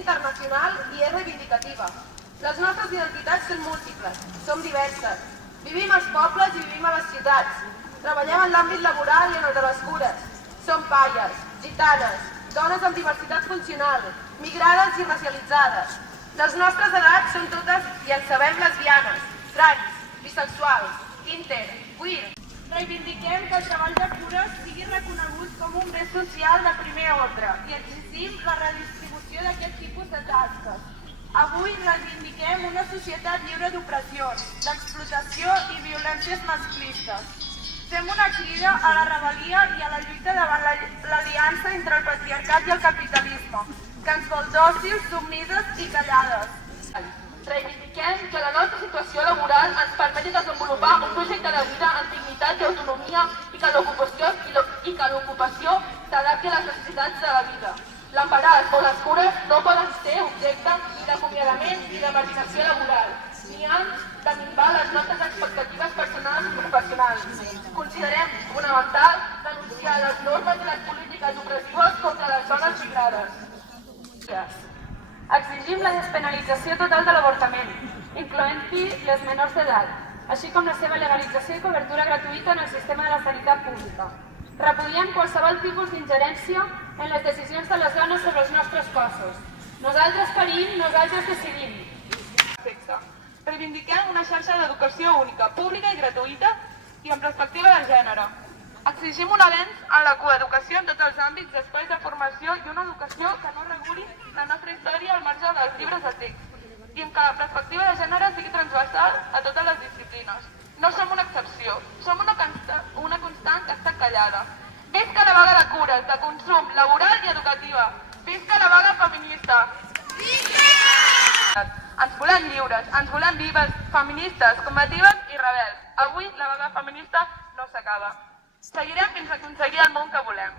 internacional i és reivindicativa. Les nostres identitats són múltiples, som diverses. Vivim als pobles i vivim a les ciutats. Treballem en l'àmbit laboral i en el de les cures. Som paies, gitanes, dones amb diversitat funcional, migrades i racialitzades. Les nostres edats són totes, i en sabem, lesbianes, trans, bisexuals, inter, queer. Reivindiquem que el treball de cures sigui reconegut com un bé social de primer ordre i exigim la redistribució d'aquest tipus de tasques. Avui reivindiquem una societat lliure d'opressions, d'explotació i violències masclistes. Fem una crida a la rebel·lia i a la lluita davant l'aliança entre el patriarcat i el capitalisme, que ens vol dòcils, submises i callades. Reivindiquem que la nostra situació laboral ens permeti desenvolupar un projecte de vida en dignitat i autonomia i que l'ocupació s'adapti a les necessitats de la vida. L'embaràs o les cures no poden ser objecte ni d'acomiadament ni de marginació laboral, ni han de minvar les nostres expectatives personals i professionals. Considerem fonamental denunciar les normes i les polítiques opressives contra les dones migrades. Exigim la despenalització total de l'avortament, incloent-hi les menors d'edat, així com la seva legalització i cobertura gratuïta en el sistema de la sanitat pública. Repudiem qualsevol tipus d'ingerència en les decisions de les dones sobre els nostres cossos. Nosaltres parim, nosaltres decidim. Reivindiquem una xarxa d'educació única, pública i gratuïta i amb perspectiva de gènere. Exigim un avenç en la coeducació en tots els àmbits d'espais de formació i una educació que no reguli la nostra història al marge dels llibres de text i en què la perspectiva de gènere sigui transversal a totes les disciplines. No som una excepció, som una constant que està callada. Visca la vaga de cures, de consum, laboral i educativa. Visca la vaga feminista. Visca! Ens volem lliures, ens volem vives, feministes, combatives i rebels. Avui la vaga feminista no s'acaba. Seguirem fins a aconseguir el món que volem.